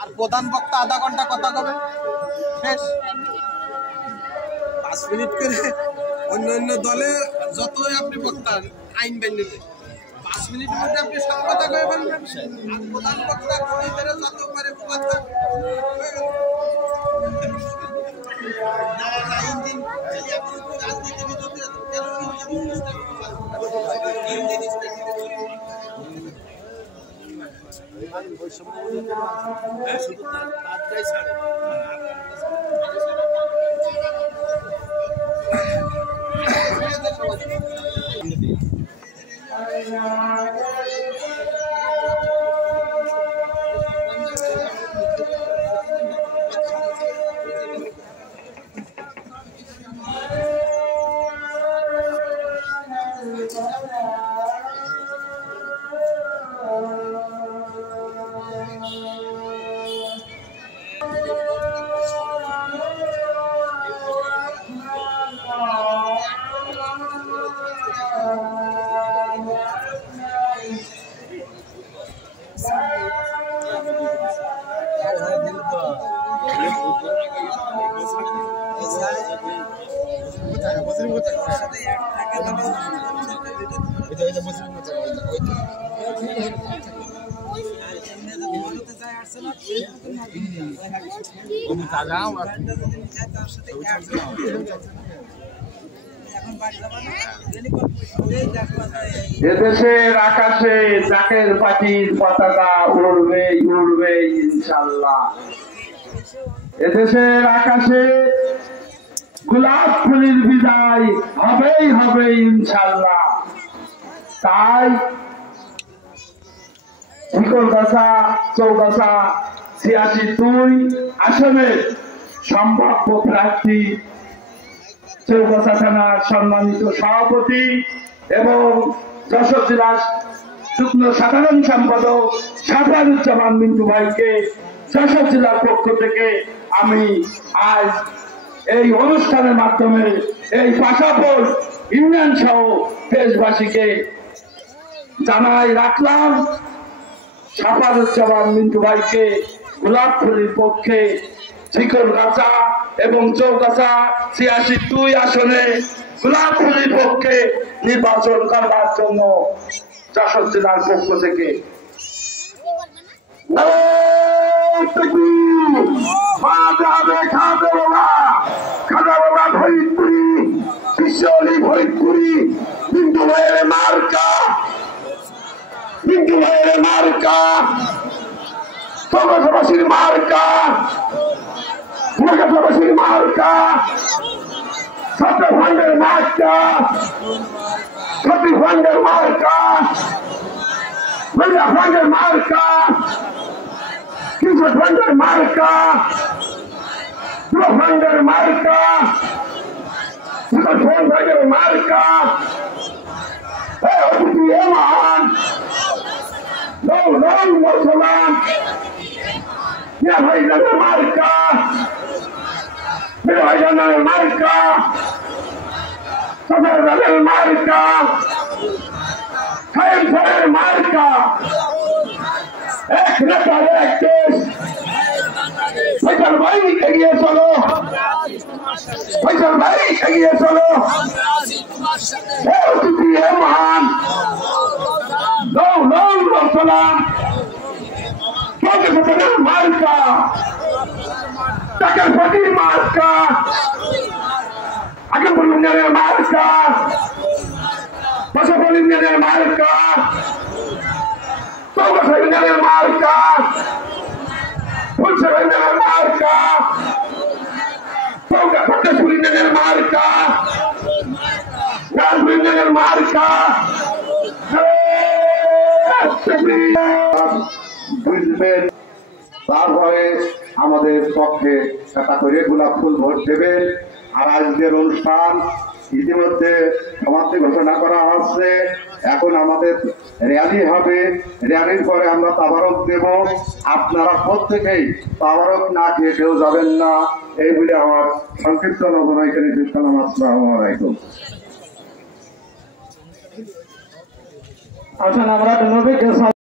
আর প্রধান বক্তা আধা ঘন্টা কথা কবে শেষ 5 মিনিট করে অন্য দলে যতই আপনি বক্তা আইন বেঁধে 5 মিনিটের মধ্যে আপনি সব কথা কয়ে বলবেন আর প্রধান বক্তা কবিতারে যত পারে কথা এদেশের আকাশে জাকের পাখির পতাকা উড়বে উড়বে ইনশাল্লাহ। এদেশের আকাশে গোলাপ ফুলের বিদায় হবেই হবে ইনশাল্লাহ। তাই শিকলগাছা চৌগাছা ৮৬-২ আসনের সম্ভাব্য প্রার্থী চৌগাছা থানার সম্মানিত সভাপতি এবং যশোর জেলা যুগ্ম সাধারণ সম্পাদক সাফারুজ্জামান মিন্টু ভাইকে যশোর জেলার পক্ষ থেকে আমি আজ এই অনুষ্ঠানের মাধ্যমে এই পাশাপাশি ইউনিয়ন সহ দেশবাসীকে জানাই রাখলাম সাফারুজ্জামান মিন্টু ভাইকে গোলাপফুলির পক্ষে শিকলগাছা এবং চৌগাছা ৮৬-২ আসনে গোলাপফুলির পক্ষে নির্বাচন করবার জন্য যশোর জেলার পক্ষ থেকে ভৈরপুরি মিন্টু ভাইয়ের মার্কা মিন্টু ভাইয়ের মার্কা চৌগাছাবাসীর মার্কা ঢাকাবাসীর মার্কা ছাত্র ফান্ডের মার্কা ছাত্রী ফান্ডের মার্কা মহিলা ফান্ডের মার্কা কৃষক ফান্ডের মার্কা যুব ফান্ডের মার্কা ফান্ডের মার্কা অতিথি এমান মুসলমান ভাইজানের মার্কা ভাইজানের মার্কা সদরের মার্কা সাহেব সাহেবের মার্কা এক নেতার এক দেশ ফৈসাল ভাই এগিয়ে চলো ফৈসাল ভাই এগিয়ে চলো অতিথি এমান সালাম মার্কা টাকার পাটির মার্কা আগে বলুনের মার্কা পাশাপাশির মার্কা চৌগাছার মার্কা ফুলসের মার্কা ফটেশ্বরীর মার্কা গাছবৃন্দের মার্কা বুঝবেন তারপরে আমাদের পক্ষে একটা করে গোলাপ ফুল ভোট দেবেন। আর আজকের অনুষ্ঠান ইতিমধ্যে সমাপ্তি ঘোষণা করা হচ্ছে। এখন আমাদের র্যালি হবে, র্যালির পরে আমরা তাবারক দেব। আপনারা প্রত্যেকেই তাবারক না খেয়ে কেউ যাবেন না, এই বলে আমার সংক্ষিপ্ত নবনায়িকারী সালাম। আসসালামু আলাইকুম। আসলে আমরা